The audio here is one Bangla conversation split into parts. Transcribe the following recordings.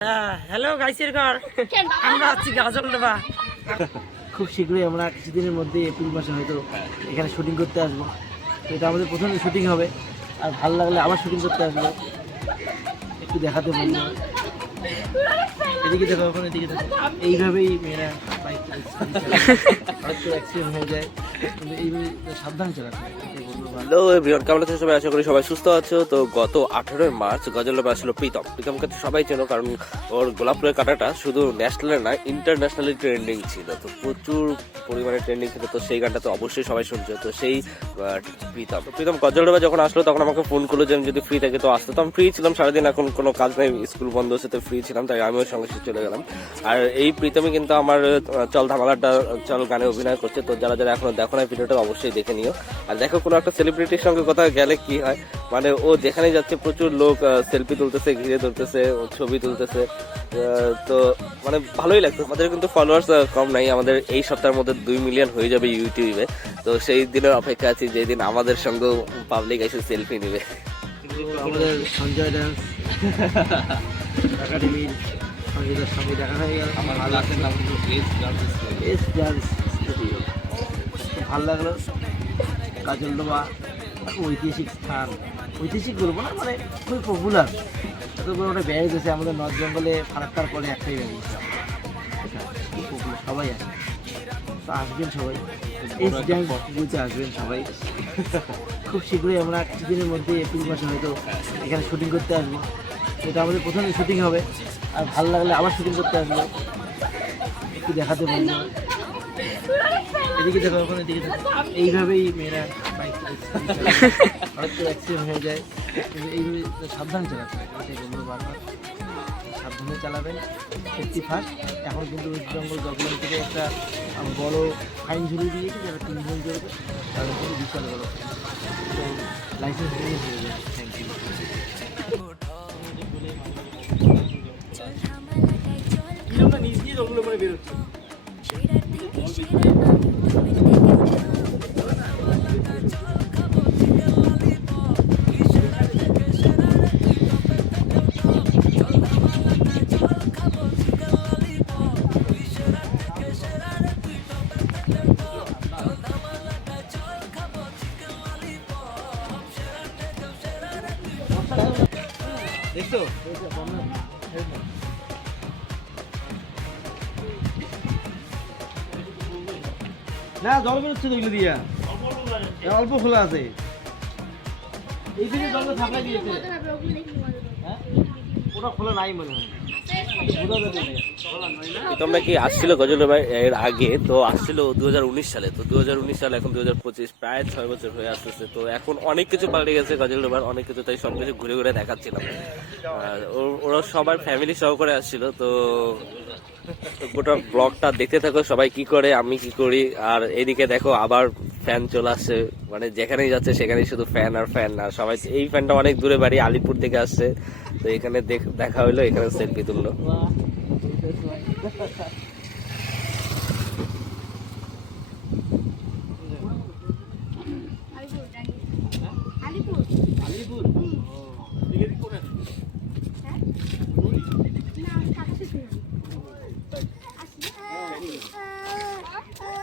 হ্যালো গাইসের ঘর আমরা আছি গাজলডোবা। খুব শীঘ্রই আমরা কিছুদিনের মধ্যে এপ্রিল মাসে হয়তো এখানে শুটিং করতে আসবো। তো এটা আমাদের প্রথম শুটিং হবে, আর ভালো লাগলে আবার শুটিং করতে আসবো। একটু দেখাতে বলবো, এদিকে দেখো, ওখানে এদিকে দেখো। এইভাবেই মেয়েরা বাইক হয়তো অ্যাক্সিডেন্ট হয়ে যায়, কিন্তু এইভাবে সাবধান চালাতে হবে। হ্যালো এভরিওয়ান, কেমন আছো সবাই? আশা করি সবাই সুস্থ আছো। তো গত 18 মার্চ গজলডোবা আসলো প্রীতমকে তো সবাই চেনো, কারণ ওর গোলাপ ফুলের কাটাটা শুধু ন্যাশনালে না ইন্টারন্যাশনালি ট্রেন্ডিং ছিল। তো প্রচুর পরিমাণে ট্রেন্ডিং ছিল, তো সেই গানটা তো অবশ্যই সবাই শুনছে। তো সেই প্রীতম গজলডোবা যখন আসলো তখন আমাকে ফোন করলো যে আমি যদি ফ্রি থাকি তো আসতো। তো আমি ফ্রি ছিলাম সারাদিন, এখন কোনো কাজ নেই, স্কুল বন্ধ হচ্ছে, তো ফ্রি ছিলাম, তাই আমিও সঙ্গে সাথে চলে গেলাম। আর এই প্রীতমই কিন্তু আমার চল ধামাকাটা চল গানে অভিনয় করছে। তো যারা যারা এখনো দেখো না ভিডিওটা অবশ্যই দেখে নিও। আর দেখো কোনো একটা সেলিব্রিটির সঙ্গে কোথাও গেলে কি হয়, মানে ও যেখানে যাচ্ছে প্রচুর লোক সেলফি তুলতেছে, ঘিরে ধরতেছে, ছবি তুলতেছে। তো মানে ভালোই লাগতো। আমাদের কিন্তু ফলোয়ার্স কম নাই, আমাদের এই সপ্তাহের মধ্যে 2 মিলিয়ন হয়ে যাবে ইউটিউবে। তো সেই দিনের অপেক্ষা আছি যেদিন আমাদের সঙ্গে পাবলিক এসে সেলফি নেবে। আমাদের সঞ্জয় ডান্স একাডেমির সঞ্জয়দার সঙ্গে দেখা হয়ে গেল। আমার ক্লাসের নাম কিন্তু এস ডান্স স্টুডিও। ভালো লাগলো। গাজলডোবা ঐতিহাসিক স্থান, ঐতিহাসিক বলবো না, মানে খুবই পপুলার। এত বড় একটা ব্যারেজ আছে আমাদের নর্থ বেঙ্গলে, ফারাক্কার পরে একটাই ব্যারেজ, খুব পপুলার, সবাই আসে। তো আসবেন সবাই, এস ড্যান্স বলতে আসবেন সবাই। খুব শীঘ্রই আমরা কিছুদিনের মধ্যে এপ্রিল মাসে হয়তো এখানে শুটিং করতে আসবো। এটা আমাদের প্রথম শুটিং হবে, আর ভালো লাগলে আবার শুটিং করতে আসবো। একটু দেখাতে বলবো, এদিকে দেখো, ওখানে এদিকে দেখো। এইভাবেই মেয়েরা বাইক হয়তো অ্যাক্সিডেন্ট হয়ে যায়, কিন্তু এইভাবে সাবধান চালাতে হবে। এটাই বলবো বারবার, সাবধানে চালাবেন, সেফটি ফার্স্ট। এখন কিন্তু ওয়েস্ট বেঙ্গল গভর্নমেন্ট থেকে একটা বড় ফাইন ঝুলিয়ে দিয়েছে, যারা 3 জন চলবে তাদের কিন্তু বিশাল বড় ফাইন। তো লাইসেন্স নিয়ে হয়ে যাবে। Thank you. নিজ দিয়ে ওগুলো করে বেরোচ্ছে। দেখছো না, জল বেরোচ্ছে তো এগুলো দিয়া, অল্প খোলা আছে। এইদিকে জলটা থাকাই দিয়েছে, হ্যাঁ ওটা খোলা নাই মনে হয়। তোমরা কি আসছিল গজলডোবা এর আগে? তো আসছিল 2019 সালে। তো 2019 সাল, এখন 2025, প্রায় 6 বছর হয়ে আসতেছে। তো এখন অনেক কিছু পাল্টে গেছে গজলডোবার, অনেক কিছু, তাই সব কিছু ঘুরে ঘুরে দেখাচ্ছিলাম। ওরা সবার ফ্যামিলি সহকারে আসছিল। তো গোটা ব্লগটা দেখতে থাকো, সবাই কি করে, আমি কি করি। আর এদিকে দেখো আবার ফ্যান চলে আসছে, মানে যেখানেই যাচ্ছে সেখানেই শুধু ফ্যান আর ফ্যান। আর সবাই, এই ফ্যানটা অনেক দূরে বাড়ি, আলিপুর থেকে আসছে। তো এখানে দেখা হইলো, এখানে সেলফি তুললো।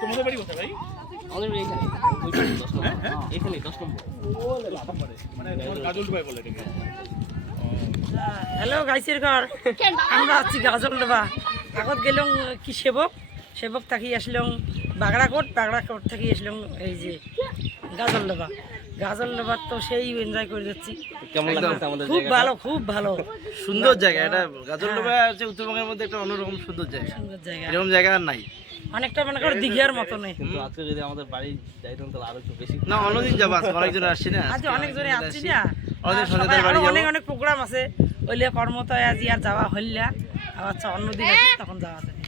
তোমাদের বাড়ি কোথায় ভাই? আমাদের এখানে 10 নম্বর। মানে তোমার গাজলডোবায় বলে এটাকে। হ্যালো গাইসের ঘর আমরা আছি গাজলডোবা। আগত গেলাম কি সেবক থাকি আসলাম বাগড়াকোট থাকি আসলাম এই যে গাজলডোবা। তো সেই এনজয় করে যাচ্ছি। কেমন লাগছে আমাদের খুব ভালো, খুব ভালো, সুন্দর জায়গা এটা। গাজলডোবা হচ্ছে উত্তরবঙ্গের মধ্যে একটা অন্যরকম সুন্দর জায়গা, সুন্দর জায়গা, এরকম জায়গা আর নাই। অনেকটা মনে করো দীঘার মতো নেই। কিন্তু আজকে যদি আমাদের বাড়ি যাইতাম তাহলে আরো একটু বেশি। না, অন্যদিন যাবো, আজকে অনেকজন আসছি না, আজ অনেকজনে আসছি না, অনেক সবাই সঞ্জয়দার বাড়ি আরো যাবো। অনেক অনেক প্রোগ্রাম আছে, ওইলে কর্মতায় আজ আর যাওয়া হইলা, আবার অন্যদিন আছে তখন যাওয়া যাবে।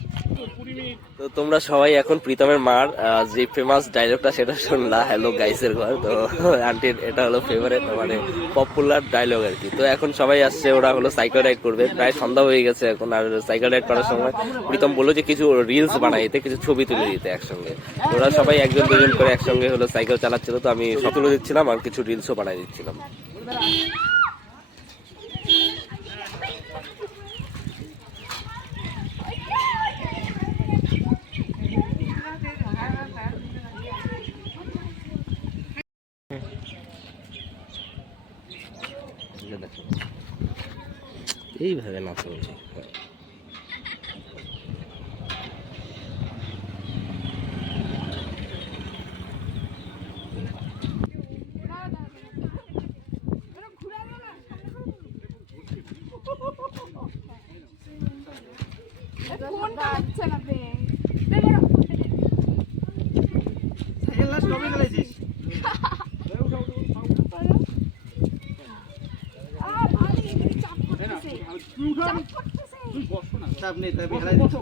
তো তোমরা সবাই এখন প্রীতমের মার যে ফেমাস ডায়লগটা সেটা শুনলা, হ্যালো গাইসের ঘর। তো আন্টির এটা হলো ফেভারিট, মানে পপুলার ডায়লগ আর কি। তো এখন সবাই আসছে, ওরা হলো সাইকেল রাইড করবে, প্রায় সন্ধ্যা হয়ে গেছে এখন। আর সাইকেল রাইড করার সময় প্রীতম বললো যে কিছু রিলস বানাই দিতে, কিছু ছবি তুলে দিতে একসঙ্গে। ওরা সবাই একজন দুজন করে একসঙ্গে হলো সাইকেল চালাচ্ছিল, তো আমি সব তুলে দিচ্ছিলাম আর কিছু রিলসও বানাই দিচ্ছিলাম। এইভাবে নাচা উচিত। চাপ নেই, তাই বেড়াই দিচ্ছি।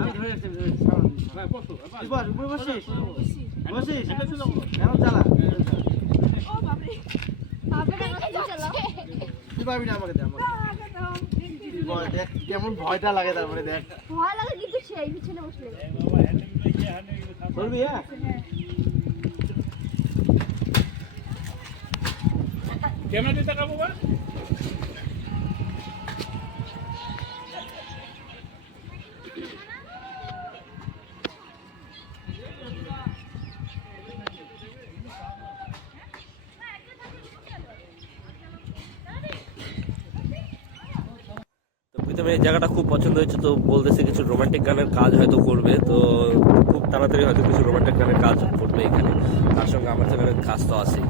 আমি ধরে আছি, তুই বস, উপরে বসিস? বসিস? এখন চালা। তুই পারবি না, আমাকে দে, আমাকে দে। বল, দেখ কেমন ভয়টা লাগে, তারপরে দেখ। ভয় লাগে কিন্তু সেই পিছনে বসলে বলবি? হ্যাঁ, ক্যামেরা দিয়ে তাকাবো বা প্রীতমের এই জায়গাটা খুব পছন্দ হয়েছে, তো বলতেছে কিছু রোমান্টিক গানের কাজ হয়তো করবে, তো খুব তাড়াতাড়ি হয়তো কিছু রোমান্টিক গানের কাজ করবে এখানে। তার সঙ্গে আমার চ্যানেলের কাজ তো আছে।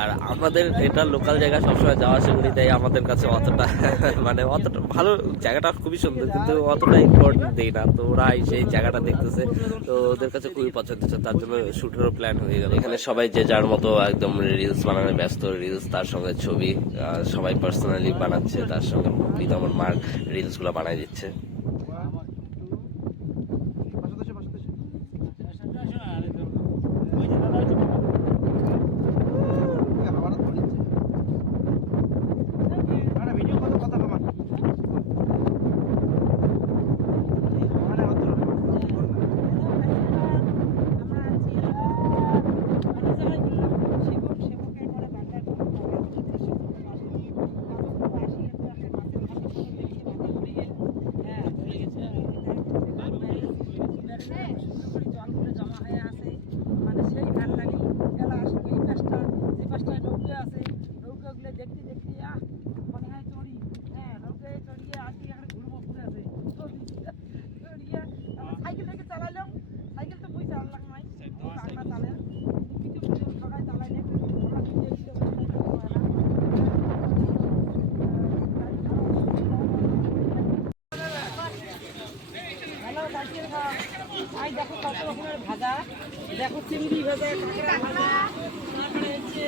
আর আমাদের এটা লোকাল জায়গা, সবসময় যাওয়া আসা করি, তাই আমাদের কাছে অতটা মানে অতটা ভালো, জায়গাটা খুবই সুন্দর কিন্তু অতটা ইম্পর্টেন্ট দিই না। তো ওরা সেই জায়গাটা দেখতেছে, তো ওদের কাছে খুবই পছন্দ হচ্ছে, তার জন্য শুটেরও প্ল্যান হয়ে গেল। এখানে সবাই যে যার মতো একদম রিলস বানানো ব্যস্ত, রিলস তার সঙ্গে ছবি সবাই পার্সোনালি বানাচ্ছে, তার সঙ্গে প্রীতমের মার রিলসগুলো বানাই দিচ্ছে। দেখো কত রকমের ভাজা, দেখো চিংড়ি ভাজা, কাঁকড়া ভাজা, তারপরে হচ্ছে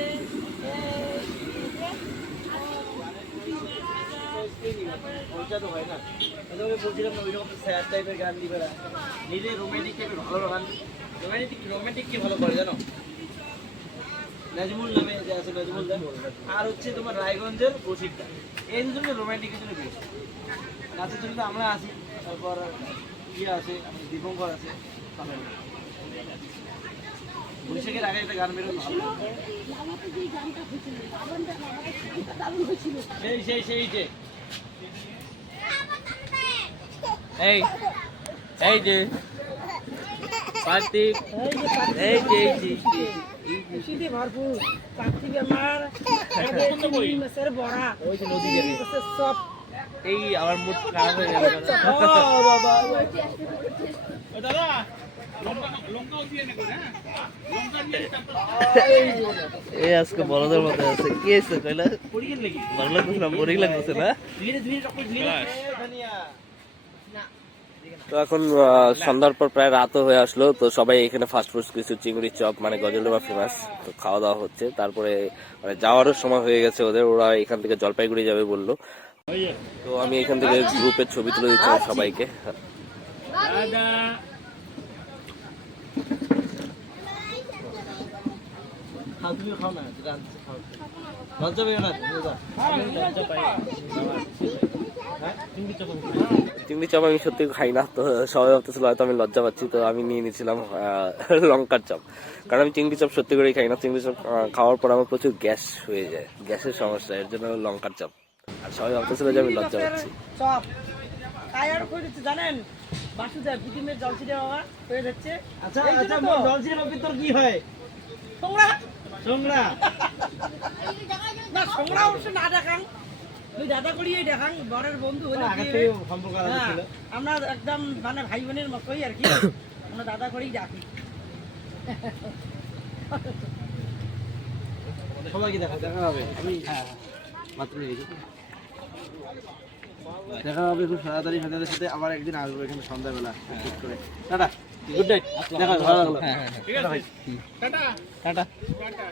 ওইটা তো হয় না। আমি বলছিলাম না, ওইরকম স্যাড টাইপের গান দিবে না, নিজে রোমান্টিক টাইপের ভালো গান। রোমান্টিক কি ভালো করে জানো? নাজমুল নামে যে আছে, নাজমুল দা, আর হচ্ছে তোমার রায়গঞ্জের বসিরটা, এই দুজনে রোমান্টিকের জন্য বেশি। নাচের জন্য তো আমরা আছি, তারপর ইয়ে আছে, আমাদের দীপঙ্কর আছে। বৈশাখের আগে একটা গান বেরোনো ভালো, সেই যে এই যে কার্তিক, খুশিতে ভরপুর। কার্তিক আমার মাছের বড়া, ওই যে নদী যাবে সব এই আমার মুড খারাপ হয়ে গেল। দাদা লঙ্কাও দিয়ে নেবো, হ্যাঁ লঙ্কা দিয়ে তারপর এই আজকে বড়দের মধ্যে আছে কি আছে কইলা ভালো লাগতেছে না, বোরিং লাগতেছে না। ধীরে ধীরে সকল ধীরে ধনিয়া। তো এখন সন্ধ্যার পর প্রায় রাতও হয়ে আসলো, তো সবাই এখানে ফাস্ট ফুড কিছু চিংড়ি চপ মানে গজলডোবা ফেমাস, তো খাওয়া দাওয়া হচ্ছে। তারপরে মানে যাওয়ারও সময় হয়ে গেছে ওদের, ওরা এখান থেকে জলপাইগুড়ি যাবে বললো। তো আমি এখান থেকে গ্রুপের ছবি তুলে দিচ্ছি সবাইকে। দাদা খাও, তুমি খাও না, যেটা আনছে খাও। লজ্জা পেও না, লজ্জা পাই। চিংড়ি চপ আমি সত্যি খাই না, তো সবাই ভাবতেছিল হয়তো আমি লজ্জা পাচ্ছি, তো আমি নিয়ে নিয়েছিলাম লঙ্কার চপ, কারণ আমি চিংড়ি চপ সত্যি করেই খাই না। চিংড়ি চপ খাওয়ার পর আমার প্রচুর গ্যাস হয়ে যায়, গ্যাসের সমস্যা, এর জন্য লঙ্কার চপ। আর সবাই ভাবতেছিল যে আমি লজ্জা পাচ্ছি। চপ তাই আর করে দিচ্ছে জানেন, বাসুদেব প্রীতমের জল ছিটে বাবা হয়ে যাচ্ছে। আচ্ছা আচ্ছা, জল ছিঁড়ে বাপি তোর কি হয়? তোমরা সোংরা না, তোমরা অবশ্য না দেখান, তুই দাদা করিয়ে দেখান বরের বন্ধু হলে আগে কি থেকে হবে? সম্পর্ক আলাদা হ্যাঁ, ছিল। আমরা একদম মানে ভাই বোনের মতোই আর কি আমরা দাদা করেই ডাকি সবাইকে দেখা হবে আমি মাত্র নিয়েছি দেখা হবে খুব তাড়াতাড়ি ফ্যামিলির সাথে আবার একদিন আসবো এখানে সন্ধ্যাবেলা ঠিক করে টাটা গুড নাইট দেখা হবে, ভালো লাগলো ঠিক আছে টাটা টাটা টাটা